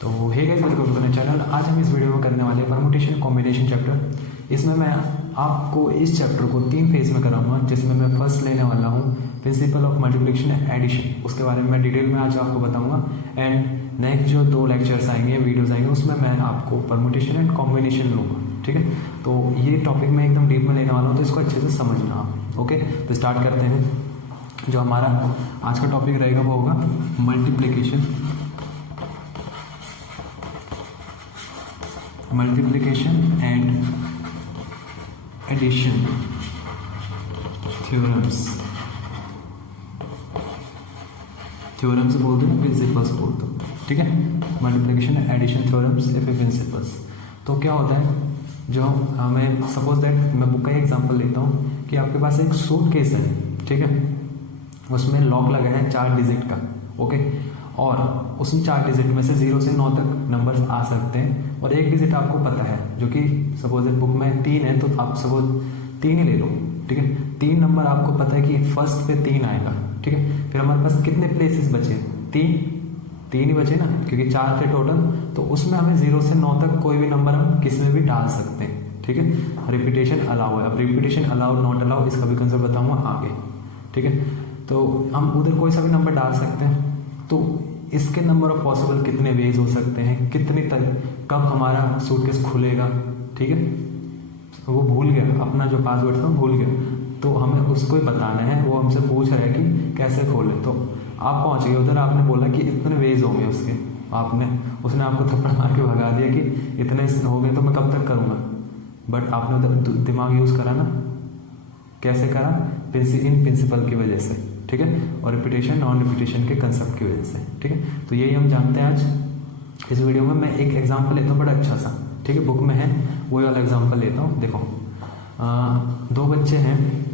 तो hey guys, welcome to my channel. आज हम इस वीडियो में करने वाले परमुटेशन कॉम्बिनेशन चैप्टर। इसमें मैं आपको इस चैप्टर को 3 फेज में कराऊंगा, जिसमें मैं फर्स्ट लेने वाला हूँ principle of multiplication and addition. उसके बारे में मैं डिटेल में आज आपको बताऊंगा। एंड नेक्स्ट जो 2 लेक्चर्स आएंगे, वीडियोस आएंगे, उसमें मैं आपको परमुटेशन एंड कॉम्बिनेशन लूँगा। ठीक है, तो ये टॉपिक मैं एकदम डीप में लेने वाला हूँ, तो इसको अच्छे से समझना आप। ओके, तो स्टार्ट करते हैं। जो हमारा आज का टॉपिक रहेगा वो होगा मल्टीप्लिकेशन एंड एडिशन थ्योरम्स बोल दो, प्रिंसिपल्स बोल दो। ठीक है, मल्टीप्लिकेशन एंड एडिशन थ्योरम्स या फिर प्रिंसिपल्स। तो क्या होता है, जो हमें सपोज दैट मैं बुक का ही एग्जांपल लेता हूँ कि आपके पास एक सूटकेस है। ठीक है, उसमें लॉक लगा है 4 डिजिट का। ओके, और उसमें 4 डिजिट में से 0 से 9 तक नंबर्स आ सकते हैं, और एक डिजिट आपको पता है, जो कि सपोज बुक में 3 है, तो आप सपोज 3 ही ले लो। ठीक है, 3 नंबर आपको पता है कि फर्स्ट पे 3 आएगा। ठीक है, फिर हमारे पास कितने प्लेसेस बचे? 3 ही बचे ना, क्योंकि 4 थे टोटल। तो उसमें हमें 0 से 9 तक कोई भी नंबर हम किसी में भी डाल सकते हैं। ठीक है, रिपीटेशन अलाउ है। अब रिपीटेशन अलाउ नॉट अलाउ, इसका भी कंसेप्ट बताऊंगा आगे। ठीक है, तो हम उधर कोई सा भी नंबर डाल सकते हैं। तो इसके नंबर ऑफ पॉसिबल कितने वेज हो सकते हैं, कितनी कब हमारा सूटकेस खुलेगा। ठीक है, वो भूल गया अपना जो पासवर्ड था, भूल गया, तो हमें उसको ही बताना है। वो हमसे पूछ रहा है कि कैसे खोले। तो आप पहुंच गए उधर, आपने बोला कि इतने वेज होंगे उसके, उसने आपको थप्पड़ मार के भगा दिया कि इतने हो गए तो मैं कब तक करूँगा। बट आपने उधर दिमाग यूज़ करा ना। कैसे करा? इन प्रिंसिपल की वजह से। ठीक है, और रिपीटेशन नॉन रिपीटेशन के कंसेप्ट की वजह से। ठीक है, तो यही हम जानते हैं आज इस वीडियो में। मैं एक एग्जांपल लेता हूँ बड़ा अच्छा सा। ठीक है, बुक में है, वही वाला एग्जांपल लेता हूँ। देखो, 2 बच्चे हैं,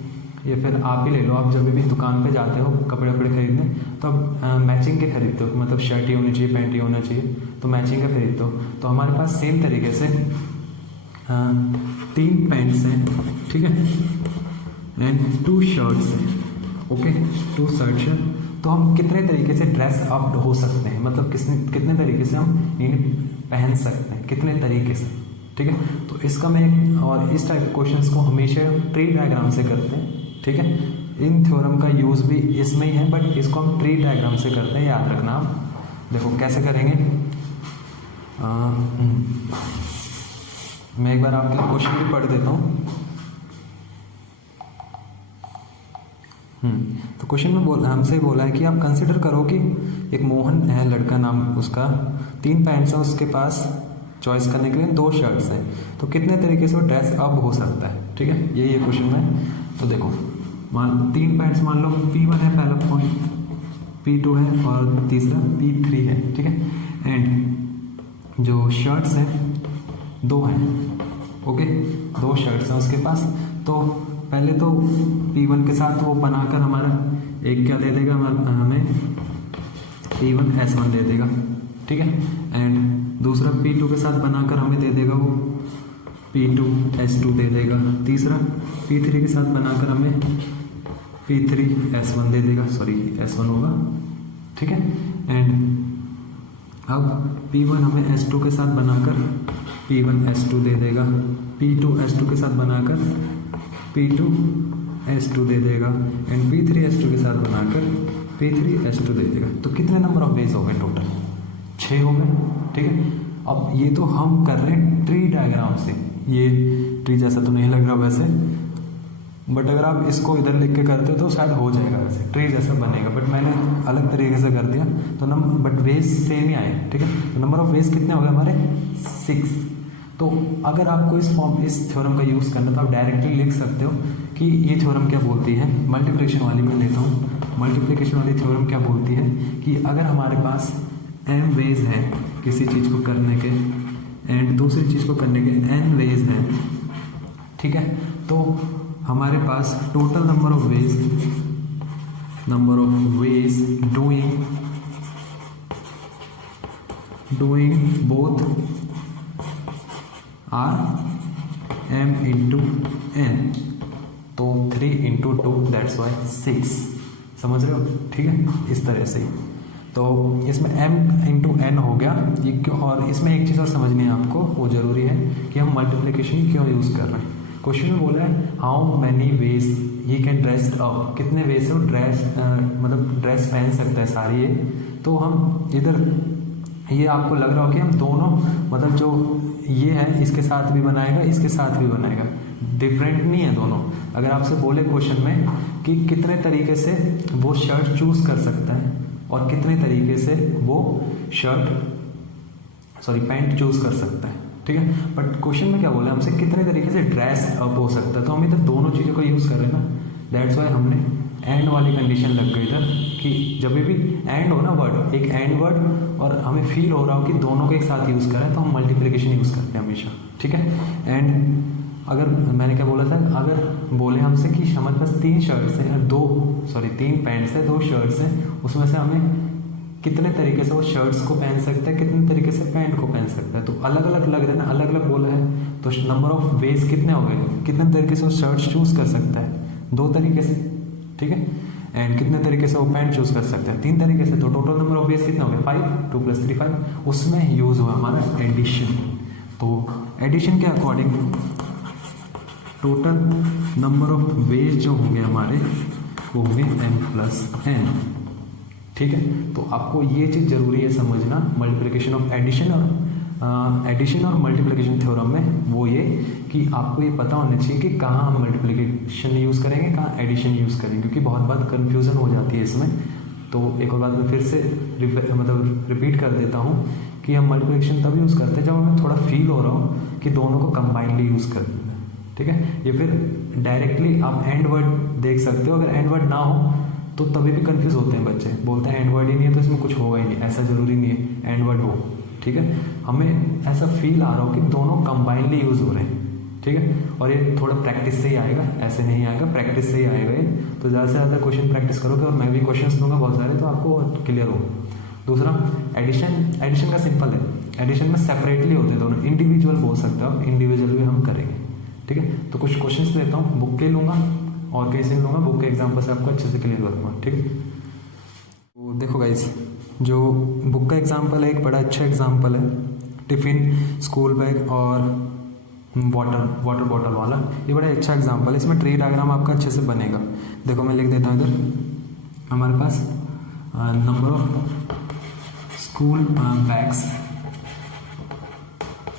या फिर आप ही ले लो। आप जब भी दुकान पे जाते हो कपड़े खरीदने, तो आप मैचिंग के खरीदते हो, मतलब शर्ट ही होनी चाहिए, पैंट ही होना चाहिए, तो मैचिंग का खरीदते हो। तो हमारे पास सेम तरीके से 3 पैंट्स हैं। ठीक है, एंड 2 शर्ट्स हैं। ओके, 2 शर्ट्स हैं। तो हम कितने तरीके से ड्रेस अप हो सकते हैं, मतलब कितने तरीके से हम इन्हें पहन सकते हैं, कितने तरीके से। ठीक है, तो इसका मैं और इस टाइप के क्वेश्चंस को हमेशा ट्री डायग्राम से करते हैं। ठीक है, इन थ्योरम का यूज़ भी इसमें ही है, बट इसको हम ट्री डायग्राम से करते हैं, याद रखना आप। देखो कैसे करेंगे। मैं एक बार आपके लिए क्वेश्चन भी पढ़ देता हूँ। तो क्वेश्चन में हमसे बोला है कि आप कंसिडर करो कि एक मोहन है, लड़का नाम उसका, 3 पैंट्स हैं उसके पास, चॉइस करने के लिए 2 शर्ट्स हैं। तो कितने तरीके से वो ड्रेस अप हो सकता है। ठीक है, यही क्वेश्चन में। तो देखो, 3 पैंट्स मान लो, P1 है पहला पॉइंट, P2 है और तीसरा P3 है। ठीक है, एंड जो शर्ट्स हैं 2 हैं। ओके, 2 शर्ट्स हैं उसके पास। तो पहले तो P1 के साथ वो बनाकर हमारा एक क्या दे देगा, हमें P1 S1 दे देगा। ठीक है, एंड दूसरा P2 के साथ बनाकर हमें दे देगा वो P2 S2 दे देगा। तीसरा P3 के साथ बनाकर हमें P3 S1 दे देगा, सॉरी S1 होगा। ठीक है, एंड अब P1 हमें S2 के साथ बनाकर P1 S2 दे देगा, P2 S2 के साथ बनाकर P2 S2 दे देगा, एंड P3 S2 के साथ बनाकर P3 S2 दे देगा। तो कितने नंबर ऑफ वेज हो गए? टोटल 6 हो गए। ठीक है, अब ये तो हम कर रहे हैं ट्री डायग्राम से। ये ट्री जैसा तो नहीं लग रहा वैसे, बट अगर आप इसको इधर लिख के करते हो तो शायद हो जाएगा, वैसे ट्री जैसा बनेगा, बट मैंने अलग तरीके से कर दिया तो बट वेज सेम ही आए। ठीक है, तो नंबर ऑफ वेज कितने हो गए हमारे? 6। तो अगर आपको इस थ्योरम का यूज़ करना, तो आप डायरेक्टली लिख सकते हो कि ये थ्योरम क्या बोलती है। मल्टीप्लिकेशन वाली मैं लेता हूँ। मल्टीप्लिकेशन वाली थ्योरम क्या बोलती है कि अगर हमारे पास m वेज है किसी चीज़ को करने के, एंड दूसरी चीज़ को करने के n वेज हैं। ठीक है, तो हमारे पास total number of ways doing both are m into n, तो 3 इंटू 2 दैट्स वाई 6। समझ रहे हो? ठीक है, इस तरह से। तो इसमें m इंटू n हो गया ये क्यों, और इसमें एक चीज़ और समझनी है आपको, वो ज़रूरी है कि हम मल्टीप्लिकेशन क्यों यूज़ कर रहे हैं। क्वेश्चन में बोला है how many ways he can dress up, कितने वे से वो ड्रेस मतलब ड्रेस पहन सकता है सारी ये। तो हम इधर ये आपको लग रहा हो कि हम दोनों मतलब जो ये है इसके साथ भी बनाएगा, इसके साथ भी बनाएगा, डिफरेंट नहीं है दोनों। अगर आपसे बोले क्वेश्चन में कि कितने तरीके से वो शर्ट चूज कर सकता है और कितने तरीके से वो पैंट चूज कर सकता है, ठीक है। बट क्वेश्चन में क्या बोला है हमसे, कितने तरीके से ड्रेस अप हो सकता है, तो हम इधर दोनों चीज़ों का यूज़ कर रहे हैं ना। दैट्स वाई हमने एंड वाली कंडीशन लग गई इधर कि जब भी एंड हो ना वर्ड, एक एंड वर्ड और हमें फील हो रहा हो कि दोनों को एक साथ यूज़ करें, तो हम मल्टीप्लिकेशन यूज़ करते हैं हमेशा, ठीक है। एंड अगर मैंने क्या बोला था, अगर बोले हमसे कि हमारे पास 3 शर्ट्स हैं, 3 पैंट्स हैं, 2 शर्ट्स हैं, उसमें से हमें कितने तरीके से वो शर्ट्स को पहन सकता है, कितने तरीके से पैंट को पहन सकता है, तो अलग अलग लग रहा है ना, अलग अलग बोला है, तो नंबर ऑफ वेज कितने हो गए, कितने तरीके से वो शर्ट्स चूज कर सकता है, 2 तरीके से, ठीक है। एंड कितने तरीके से वो पैंट चूज कर सकते हैं, 3 तरीके से, तो टोटल नंबर ऑफ वेज कितने हो गए 5, 2 + 3 5। उसमें यूज हुआ हमारा एडिशन। तो एडिशन के according total number of veg जो होंगे हमारे वो होंगे m+n, ठीक है। तो आपको ये चीज़ जरूरी है समझना, मल्टीप्लिकेशन ऑफ एडिशन और मल्टीप्लिकेशन थ्योरम में वो ये कि आपको ये पता होना चाहिए कि कहाँ हम मल्टीप्लिकेशन यूज़ करेंगे, कहाँ एडिशन यूज़ करेंगे, क्योंकि बहुत बार कन्फ्यूज़न हो जाती है इसमें। तो एक और बात मैं फिर से रिपीट कर देता हूँ कि हम मल्टीप्लिकेशन तब यूज़ करते हैं जब हमें थोड़ा फील हो रहा हो कि दोनों को कंबाइनली यूज़ करना है, ठीक है। ये फिर डायरेक्टली आप एंड वर्ड देख सकते हो, अगर एंड वर्ड ना हो तो तभी भी कंफ्यूज होते हैं बच्चे, बोलते हैं एंड वर्ड ही नहीं है तो इसमें कुछ होगा ही नहीं, ऐसा जरूरी नहीं है एंड वर्ड हो, ठीक है। हमें ऐसा फील आ रहा हो कि दोनों कंबाइनली यूज हो रहे हैं, ठीक है। और ये थोड़ा प्रैक्टिस से ही आएगा, ऐसे नहीं आएगा, प्रैक्टिस से ही आएगा ये। तो ज़्यादा से ज़्यादा क्वेश्चन प्रैक्टिस करोगे, और मैं भी क्वेश्चन दूंगा बहुत सारे, तो आपको क्लियर हो। दूसरा एडिशन का सिंपल है, एडिशन में सेपरेटली होते हैं दोनों, इंडिविजुअल बोल सकते हो आप, इंडिविजुअल भी हम करेंगे, ठीक है। तो कुछ क्वेश्चंस लेता हूँ, बुक के लूँगा और कहीं से लूँगा, बुक के एग्जाम्पल से आपको अच्छे से क्लियर करूँगा, ठीक है। तो देखो गाइस, जो बुक का एग्जाम्पल है एक बड़ा अच्छा एग्जाम्पल है, टिफ़िन, स्कूल बैग और वाटर बॉटल वाला, ये बड़ा अच्छा एग्जाम्पल है। इसमें ट्री डायग्राम आपका अच्छे से बनेगा। देखो मैं लिख देता हूँ इधर, हमारे पास नंबर ऑफ स्कूल बैग्स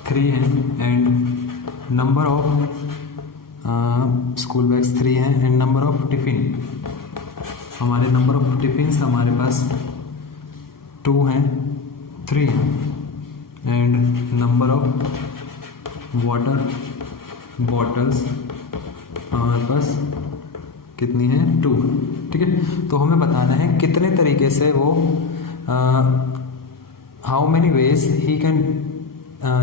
3 हैं and number of school bags 3 हैं एंड नंबर ऑफ टिफिन, हमारे नंबर ऑफ टिफिन्स हमारे पास 2 हैं, 3 हैं and number of water bottles हमारे पास कितनी है 2, ठीक है। तो हमें बताना है कितने तरीके से वो how many ways he can,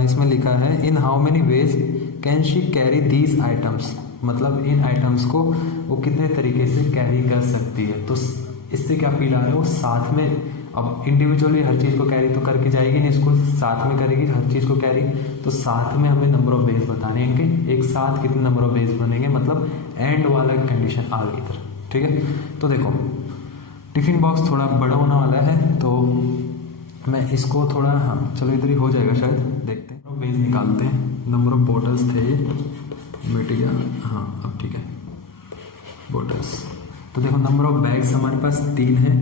इसमें लिखा है in how many ways can she carry these items, मतलब इन आइटम्स को वो कितने तरीके से कैरी कर सकती है। तो इससे क्या फील आ रहा है, वो साथ में, अब इंडिविजुअली हर चीज़ को कैरी तो करके जाएगी नहीं, इसको साथ में करेगी हर चीज़ को कैरी, तो साथ में हमें नंबर ऑफ वेज बताने हैं इनके, एक साथ कितने नंबर ऑफ वेज बनेंगे, मतलब एंड वाला कंडीशन आ गई इधर, ठीक है। तो देखो टिफिन बॉक्स थोड़ा बड़ा होने वाला है, तो मैं इसको थोड़ा, हाँ चलो इधर ही हो जाएगा शायद, देखते हैं वेज निकालते हैं। नंबर ऑफ बॉटल्स थे ये, मिट गया, हाँ अब ठीक है, बॉटल्स। तो देखो नंबर ऑफ बैग्स हमारे पास 3 है,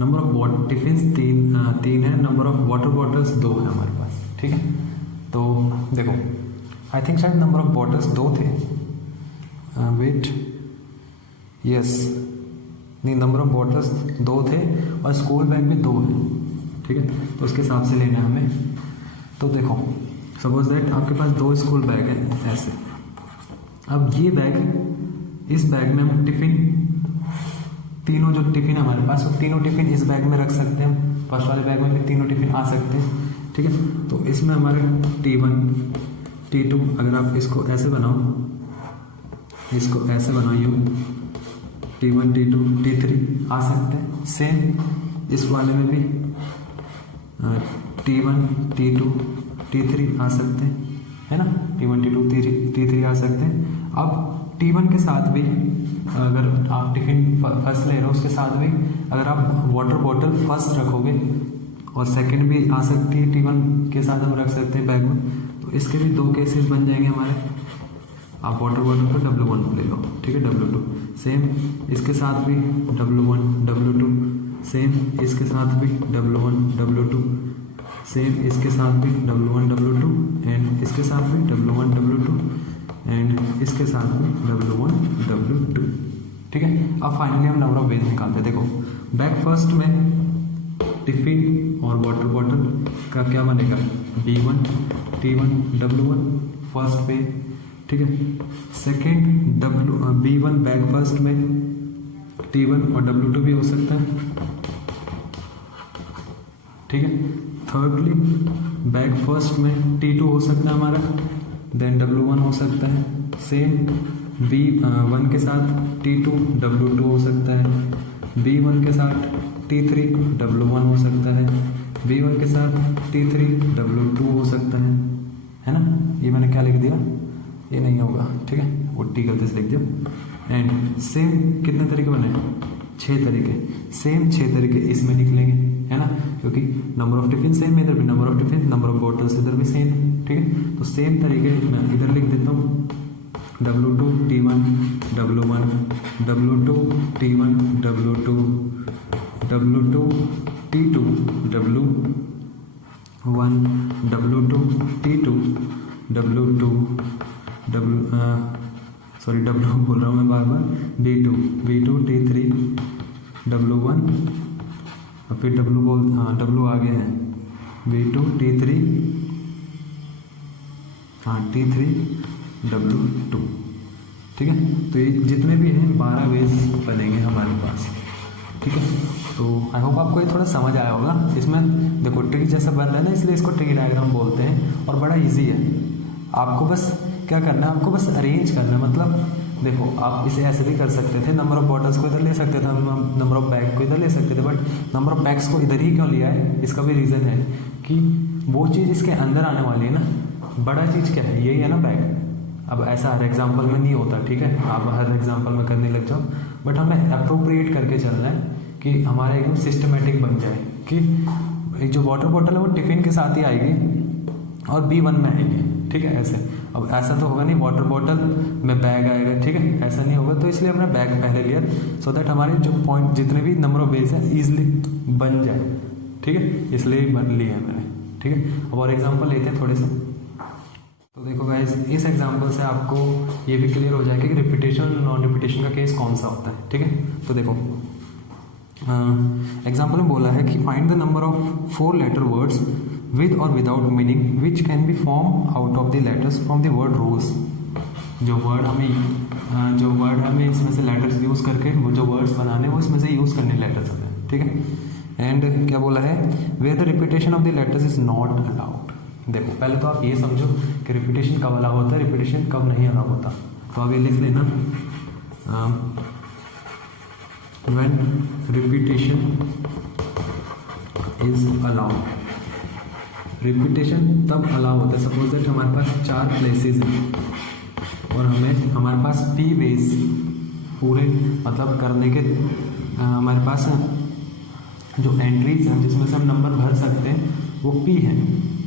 नंबर ऑफ टिफिन्स 3 है, नंबर ऑफ वाटर बॉटल्स 2 है हमारे पास, ठीक है। तो देखो आई थिंक शायद नंबर ऑफ बॉटल्स 2 थे, वेट, यस, नहीं नंबर ऑफ बॉटल्स 2 थे और स्कूल बैग भी 2 है, ठीक है। तो उसके हिसाब से लेना है हमें। तो देखो सपोज दैट आपके पास 2 स्कूल बैग है ऐसे, अब ये बैग, इस बैग में हम टिफिन, तीनों जो टिफिन हमारे पास, वो तीनों टिफिन इस बैग में रख सकते हैं, फर्स्ट वाले बैग में भी तीनों टिफिन आ सकते हैं, ठीक है। तो इसमें हमारे T1 T2, अगर आप इसको ऐसे बनाओ, इसको ऐसे बनाइए, T1 T2 T3 आ सकते हैं। सेम इस वाले में भी T1 T2 T3 आ सकते हैं, है ना, T1 T2 T3 आ सकते हैं। अब T1 के साथ भी अगर आप टिफिन फर्स्ट ले रहे हो उसके साथ भी अगर आप वाटर बॉटल फर्स्ट रखोगे और सेकंड भी आ सकती है T1 के साथ हम रख सकते हैं बैग में, तो इसके भी दो केसेस बन जाएंगे हमारे। आप वाटर बॉटल पर W1 ले लो, ठीक है, W2 सेम, इसके साथ भी W1 W2 सेम, इसके साथ भी W1 W2 सेम, इसके साथ भी W1 W2 एंड इसके साथ भी W1 W2 एंड इसके साथ भी W1 W2, ठीक है। अब फाइनली हम नंबर ऑफ वेज निकालते हैं। देखो बैग फर्स्ट में टिफिन और वाटर बॉटल का क्या बनेगा, B1 T1 W1 फर्स्ट पे, ठीक है। सेकेंड B1 बैग फर्स्ट में T1 और W2 भी हो सकता है, ठीक है। थर्डली बैग फर्स्ट में T2 हो सकता है हमारा, देन W1 हो सकता है, सेम B1 के साथ T2 W2 हो सकता है, B1 के साथ T3 W1 हो सकता है, B1 के साथ T3 W2 हो सकता है ना। ये मैंने क्या लिख दिया, ये नहीं होगा, ठीक है, वो टी गलती से लिख दिया। एंड सेम कितने तरीके बने, 6 तरीके, सेम 6 तरीके इसमें निकलेंगे, है ना, क्योंकि नंबर ऑफ टिफिन सेम, इधर भी number of tiffin, number of bottles इधर भी सेम, ठीक है। तो सेम तरीके मैं इधर लिख देता हूँ, W2 T1 W1 W2 T1 W2 W2 T2 W1 W2 T2 W2 W बोल रहा हूँ मैं बार बार, B2 T3 W1 और फिर W आगे है, B2 T3 T3 W2, ठीक है। तो ये जितने भी हैं 12 वेज बनेंगे हमारे पास, ठीक है। तो आई होप आपको ये थोड़ा समझ आया होगा। इसमें देखो ट्री जैसा बन रहा है ना, इसलिए इसको ट्री डायग्राम बोलते हैं और बड़ा इजी है। आपको बस क्या करना है, आपको बस अरेंज करना है। मतलब देखो आप इसे ऐसे भी कर सकते थे, नंबर ऑफ बॉटल्स को इधर ले सकते थे, नंबर ऑफ बैग को इधर ले सकते थे, बट नंबर ऑफ बैग्स को इधर ही क्यों लिया है, इसका भी रीज़न है कि वो चीज़ इसके अंदर आने वाली है ना। बड़ा चीज़ क्या है, यही है ना बैग। अब ऐसा हर एग्जाम्पल में नहीं होता, ठीक है, आप हर एग्जाम्पल में करने लग जाओ, बट हमें अप्रोप्रिएट करके चलना है कि हमारा एकदम सिस्टमेटिक बन जाए कि जो वाटर बॉटल है वो टिफिन के साथ ही आएगी और B1 में आएगी, ठीक है, ऐसे। अब ऐसा तो होगा नहीं वाटर बॉटल में बैग आएगा, ठीक है, ऐसा नहीं होगा। तो इसलिए हमने बैग पहले लिया सो दैट हमारे जो पॉइंट जितने भी नंबर ऑफ वेज है ईजिली बन जाए, ठीक है, इसलिए बन लिया है मैंने, ठीक है। अब और एग्जाम्पल लेते हैं थोड़े से। तो देखो गाइस, इस एग्जाम्पल से आपको ये भी क्लियर हो जाएगा कि रिपीटेशन और नॉन रिपीटेशन का केस कौन सा होता है, ठीक है। तो देखो एग्जाम्पल में बोला है कि find the number of 4 letter words with और without meaning which can be form out of the letters from the word rose. जो वर्ड हमें इसमें से लेटर्स यूज़ करके वो जो वर्ड्स बनाने वो इसमें से यूज़ करने लेटर्स हमें, ठीक है। एंड क्या बोला है, where the repetition of the letters is not allowed. देखो पहले तो आप ये समझो कि रिपीटेशन कब अलाउ होता है, रिपीटेशन कब नहीं अलाउ होता। तो आप ये लिख लेना, when repetition is allowed। Repetition तब अलाउ होता है, सपोज दैट हमारे पास 4 प्लेसेस हैं और हमारे पास P वेज पूरे मतलब करने के हमारे पास जो एंट्रीज हैं जिसमें से हम नंबर भर सकते हैं वो P हैं,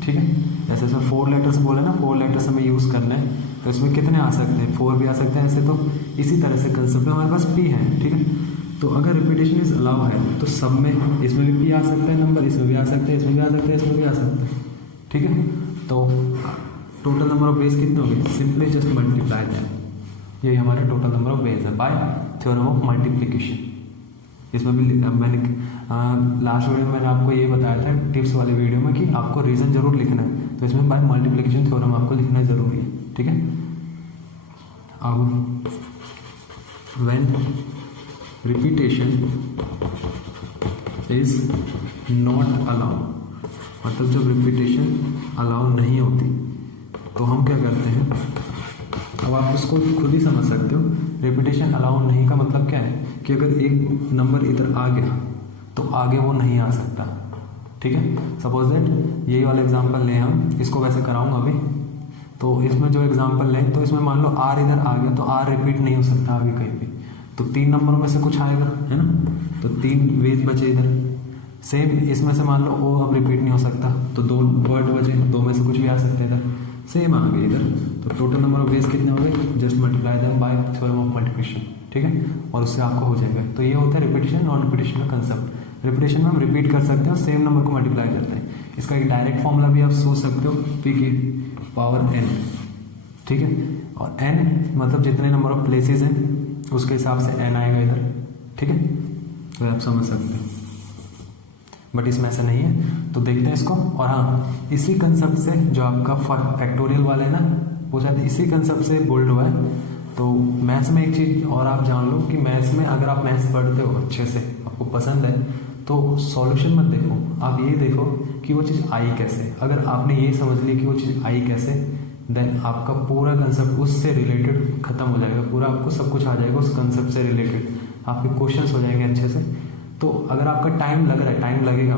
ठीक है। जैसे इसमें 4 लेटर्स बोले ना, 4 लेटर्स हमें यूज़ करना है, तो इसमें कितने आ सकते हैं, 4 भी आ सकते हैं। ऐसे तो इसी तरह से कंसेप्ट में हमारे पास P है, ठीक है। तो अगर रिपीटेशन इज अलाउ है तो सब में इसमें भी P आ सकता है नंबर, इसमें भी आ सकते हैं, इसमें भी आ सकते हैं, इसमें भी आ सकते हैं, ठीक है। तो टोटल नंबर ऑफ वेज कितने होंगे, सिंपली जस्ट मल्टीप्लाई दैट। यही हमारे टोटल नंबर ऑफ वेज है बाय थ्योरम ऑफ मल्टीप्लिकेशन। इसमें भी मैंने लास्ट वीडियो में मैंने आपको ये बताया था टिप्स वाली वीडियो में कि आपको रीज़न जरूर लिखना है, तो इसमें बाय मल्टीप्लिकेशन थ्योरम आपको लिखना जरूरी है, ठीक है। अब when repetition is not allow, मतलब जब रिपीटेशन अलाउ नहीं होती तो हम क्या करते हैं, अब आप उसको खुद ही समझ सकते हो। रिपीटेशन अलाउ नहीं का मतलब क्या है कि अगर एक नंबर इधर आ गया तो आगे वो नहीं आ सकता, ठीक है। सपोज दैट यही वाला एग्जांपल लें हम, इसको वैसे कराऊंगा अभी। तो इसमें जो एग्जांपल लें तो इसमें मान लो R इधर आ गया तो R रिपीट नहीं हो सकता आगे कहीं भी। तो 3 नंबरों में से कुछ आएगा, है ना। तो 3 वेज बचे इधर। सेम इसमें से मान लो ओ अब रिपीट नहीं हो सकता, तो 2 वर्ड बचे, 2 में से कुछ भी आ सकते हैं इधर, सेम आ गए इधर। तो टोटल नंबर ऑफ वेज कितने हो गए, just multiply them by theorem of multiplication, ठीक है, और उससे आपको हो जाएगा। तो ये होता है रिपीटिशन नॉन रिपीटिशन का कंसेप्ट। रिपीटिशन में हम रिपीट कर सकते हैं, सेम नंबर को मल्टीप्लाई करते हैं। इसका एक डायरेक्ट फॉर्मूला भी आप सोच सकते हो, पी की पावर n, ठीक है, और n मतलब जितने नंबर ऑफ प्लेसेस हैं उसके हिसाब से n आएगा इधर, ठीक है, तो आप समझ सकते हैं। बट इसमें ऐसा नहीं है, तो देखते हैं इसको। और हाँ, इसी कंसेप्ट से जो आपका फैक्टोरियल वाला है ना, वो शायद इसी कंसेप्ट से बोल्ड हुआ है। तो मैथ्स में एक चीज़ और आप जान लो कि मैथ्स में अगर आप मैथ्स पढ़ते हो अच्छे से, आपको पसंद है, तो सॉल्यूशन मत देखो, आप ये देखो कि वो चीज़ आई कैसे। अगर आपने ये समझ लिया कि वो चीज़ आई कैसे, देन आपका पूरा कंसेप्ट उससे रिलेटेड खत्म हो जाएगा, पूरा आपको सब कुछ आ जाएगा उस कंसेप्ट से रिलेटेड, आपके क्वेश्चंस हो जाएंगे अच्छे से। तो अगर आपका टाइम लग रहा है, टाइम लगेगा,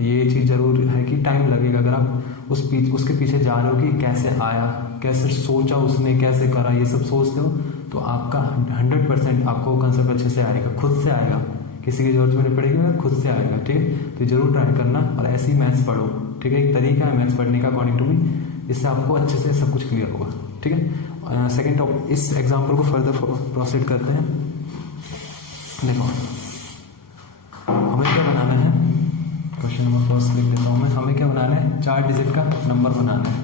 ये चीज़ जरूर है कि टाइम लगेगा। अगर आप उसके पीछे जा रहे हो कि कैसे आया, कैसे सोचा उसने, कैसे करा, ये सब सोचते हो, तो आपका 100% आपको कंसेप्ट अच्छे से आएगा, खुद से आएगा, किसी की जरूरत नहीं पड़ेगी, खुद से आएगा, ठीक है। तो जरूर ट्राई करना और ऐसी मैथ्स पढ़ो, ठीक है। एक तरीका है मैथ्स पढ़ने का अकॉर्डिंग टू मी, इससे आपको अच्छे से सब कुछ क्लियर होगा, ठीक है। सेकेंड टॉपिक, इस एग्जाम्पल को फर्दर प्रोसीड करते हैं। देखो हमें क्या बनाना है, क्वेश्चन नंबर फर्स्ट लिख देता हूँ मैं। हमें क्या बनाना है, 4 डिजिट का नंबर बनाना है,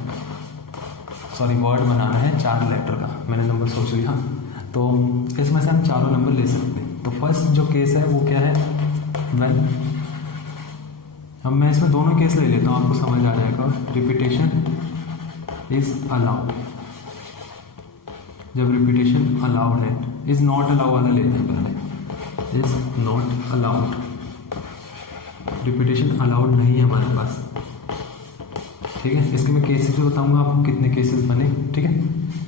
सॉरी वर्ड बनाना है 4 लेटर का, मैंने नंबर सोच लिया। तो इसमें से हम चारों नंबर ले सकते हैं। तो फर्स्ट जो केस है वो क्या है, व्हेन, अब मैं इसमें दोनों केस ले लेता हूँ, आपको समझ आ जाएगा। रिपीटेशन इज अलाउड, जब रिपीटेशन अलाउड है, इज नॉट अलाउड वाला लेते हैं पहले। Is not allowed, repetition allowed नहीं है हमारे पास, ठीक है। इसके मैं केसेस भी बताऊंगा आपको कितने केसेस बने, ठीक है।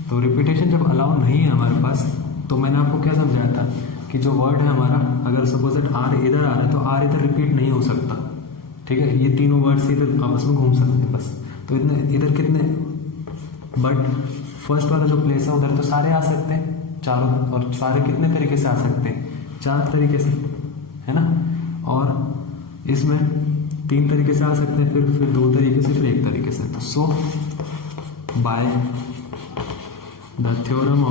तो रिपीटेशन जब अलाउड नहीं है हमारे पास, तो मैंने आपको क्या समझाया था कि जो वर्ड है हमारा, अगर सपोज दैट आर इधर आ रहा है तो आर इधर रिपीट नहीं हो सकता, ठीक है। ये तीनों वर्ड्स इधर आपस में घूम सकते हैं बस। तो इतने इधर कितने, बट फर्स्ट वाला जो प्लेस है उधर तो सारे आ सकते हैं चारों, और सारे कितने तरीके से आ सकते हैं, 4 तरीके से, है ना। और इसमें 3 तरीके से आ सकते हैं, फिर 2 तरीके से, फिर 1 तरीके से। तो so by the theorem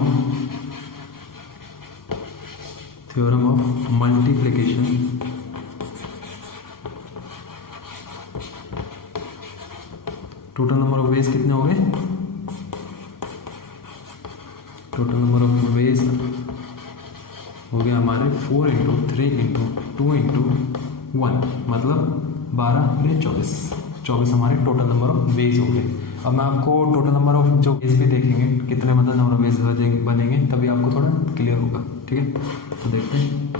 of multiplication, total number of ways कितने हो गए, टोटल नंबर ऑफ वेज हो गया हमारे 4 × 3 × 2 × 1, मतलब 12 या 24 हमारे टोटल नंबर ऑफ वेज हो गए। अब मैं आपको टोटल नंबर ऑफ जो वेज भी देखेंगे, कितने मतलब नंबर ऑफ वेज बनेंगे, तभी आपको थोड़ा क्लियर होगा, ठीक है। तो देखते हैं,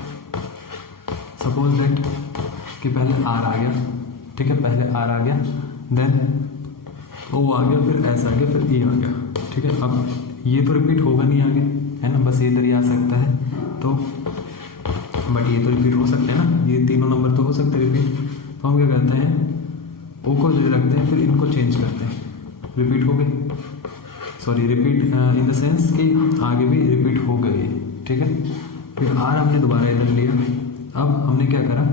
सपोज दैट कि पहले आर आ गया, ठीक है, पहले आर आ गया, देन ओ आ गया, फिर एस आ गया, फिर ई आ गया, ठीक है। अब ये तो रिपीट होगा नहीं आगे, है ना, बस ये इधर ही आ सकता है। तो बट ये तो रिपीट हो सकते हैं ना, ये तीनों नंबर तो हो सकते हैं रिपीट। तो हम क्या करते हैं, ओ को रखते हैं, फिर इनको चेंज करते हैं, रिपीट हो गए, sorry repeat in the sense कि आगे भी रिपीट हो गए, ठीक है। फिर आर हमने दोबारा इधर लिया, अब हमने क्या करा,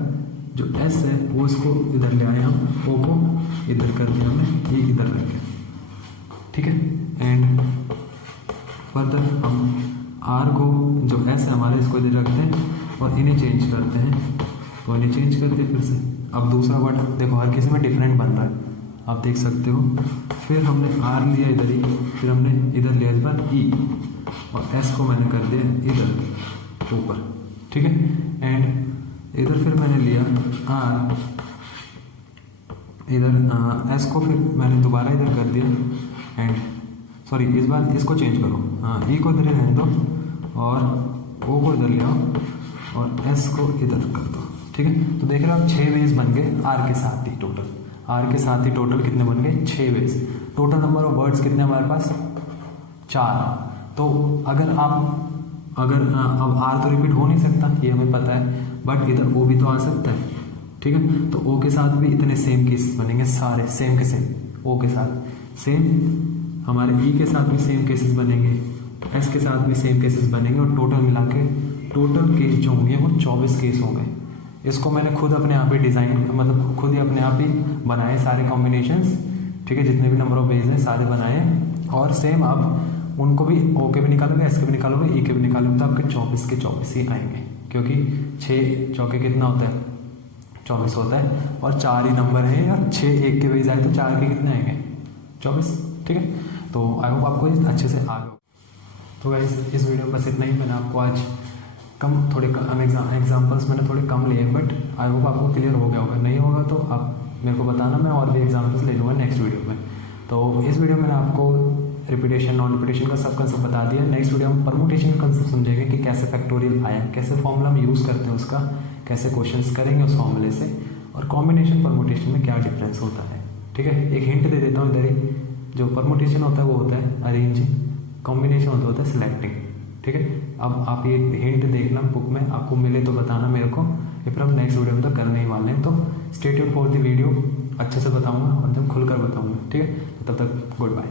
जो एस है वो इसको इधर ले आए हम, ओ को इधर कर दिया हमने, ये इधर रख दिया, ठीक है। एंड फर्दर हम आर को, जो एस है हमारे, इसको इधर रखते हैं और इन्हें चेंज करते हैं, तो इन्हें चेंज करते फिर से। अब दूसरा वर्ड देखो, हर किसी में डिफरेंट बन रहा है, आप देख सकते हो। फिर हमने आर लिया इधर ही, फिर हमने इधर लिया इस बार ई, और एस को मैंने कर दिया इधर ऊपर, ठीक है। एंड इधर फिर मैंने लिया आर, इधर एस को फिर मैंने दोबारा इधर कर दिया, एंड सॉरी इस बार इसको चेंज करो, हाँ ई को इधर रहने दो और ओ को इधर ले आओ और एस को इधर कर दो, ठीक है। तो देख रहे हो आप 6 वेज बन गए आर के साथ ही, टोटल आर के साथ ही टोटल कितने बन गए, 6 ways. Total number of words कितने हमारे पास, 4। तो अगर अब आर तो रिपीट हो नहीं सकता, ये हमें पता है, बट इधर ओ भी तो आ सकता है, ठीक है। तो ओ के साथ भी इतने सेम केसेस बनेंगे, सारे सेम के सेम, ओ के साथ सेम, हमारे ई के साथ भी सेम केसेस बनेंगे, एस के साथ भी सेम केसेस बनेंगे, और टोटल मिला के टोटल केस जो होंगे वो 24 केस होंगे। इसको मैंने खुद अपने आप ही डिज़ाइन, मतलब खुद ही अपने आप ही बनाए सारे कॉम्बिनेशंस, ठीक है, जितने भी नंबर ऑफ वेज हैं सारे बनाए। और सेम आप उनको भी ओ के भी निकालोगे, एस के भी निकालोगे, ई के भी निकालोगे, तो आपके 24 के 24 ही आएंगे, क्योंकि 6 चौके कितना होता है, 24 होता है, और 4 ही नंबर है, और 6 एक के वेज आए तो 4 के कितने आएंगे, 24, ठीक है। तो आई होप आपको अच्छे से आ गया। तो गाइस इस वीडियो में बस इतना ही। मैंने आपको आज थोड़े कम एग्जाम्पल्स मैंने थोड़े कम लिए, बट आई होप आपको क्लियर हो गया होगा। नहीं होगा तो आप मेरे को बताना, मैं और भी एग्जाम्पल्स ले लूँगा नेक्स्ट वीडियो में। तो इस वीडियो में मैंने आपको रिपीटेशन नॉन रिपीटेशन का सब कंसेप्ट बता दिया। नेक्स्ट वीडियो में परमुटेशन का कंसेप्ट समझेंगे कि कैसे फैक्टोरियल आया, कैसे फॉर्मूला हम यूज़ करते हैं उसका, कैसे क्वेश्चंस करेंगे उस फॉर्मूले से, और कॉम्बिनेशन परमुटेशन में क्या डिफरेंस होता है, ठीक है। एक हिंट दे देता हूँ इधर ही, जो परमुटेशन होता है वो होता है अरेंजिंग, कॉम्बिनेशन होता है सिलेक्टिंग, ठीक है। अब आप ये हिंट देखना बुक में, आपको मिले तो बताना मेरे को, या फिर हम नेक्स्ट वीडियो में तो करने ही वाले हैं। तो stay tuned for the video, अच्छे से बताऊंगा और एकदम खुलकर बताऊंगा, ठीक है। तब तक गुड बाय।